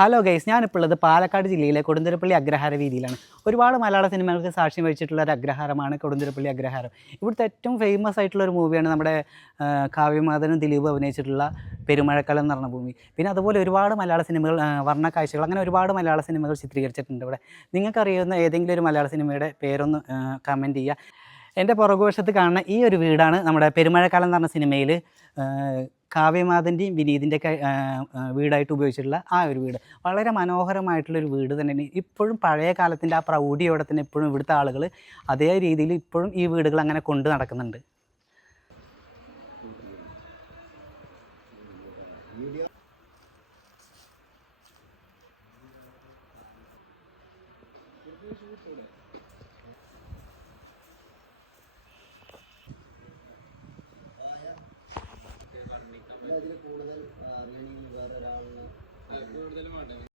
Hello guys, ഞാനിപ്പോൾ ഉള്ളത് പാലക്കാട് ജില്ലയിലെ കൊടുന്തുരപ്പള്ളി അഗ്രഹാര വീതിയിലാണ്. ഒരുപാട് മലയാള സിനിമകൾക്ക് സാക്ഷ്യം വഹിച്ചിട്ടുള്ള ഒരു അഗ്രഹാരമാണ് കൊടുന്തുരപ്പള്ളി അഗ്രഹാരം. ഇവിടുത്തെ ഏറ്റവും ഫേമസ് ആയിട്ടുള്ള ഒരു മൂവിയാണ് നമ്മുടെ കാവ്യമാധവനും ദിലീപും അഭിനയിച്ചിട്ടുള്ള പെരുമഴക്കാലം എന്ന് പറഞ്ഞ ഭൂമി. പിന്നെ അതുപോലെ ഒരുപാട് മലയാള സിനിമകൾ, വർണ്ണക്കാഴ്ചകൾ, അങ്ങനെ ഒരുപാട് മലയാള സിനിമകൾ ചിത്രീകരിച്ചിട്ടുണ്ട് ഇവിടെ. നിങ്ങൾക്കറിയുന്ന ഏതെങ്കിലും ഒരു മലയാള സിനിമയുടെ പേരൊന്ന് കമൻറ്റ് ചെയ്യുക. എൻ്റെ പുറകുവശത്ത് കാണുന്ന ഈ ഒരു വീടാണ് നമ്മുടെ പെരുമഴക്കാലം എന്ന് പറഞ്ഞ സിനിമയിൽ കാവ്യമാധൻ്റെയും വിനീതിൻ്റെയൊക്കെ വീടായിട്ട് ഉപയോഗിച്ചിട്ടുള്ള ആ ഒരു വീട്. വളരെ മനോഹരമായിട്ടുള്ളൊരു വീട് തന്നെയാണ്. ഇപ്പോഴും പഴയ കാലത്തിൻ്റെ ആ പ്രൗഢിയോടെ തന്നെ ഇപ്പോഴും ഇവിടുത്തെ ആളുകൾ അതേ രീതിയിൽ ഇപ്പോഴും ഈ വീടുകൾ അങ്ങനെ കൊണ്ട് നടക്കുന്നുണ്ട്. കൂടുതൽ അറിയണമെങ്കിൽ വേറെ ഒരാളിന്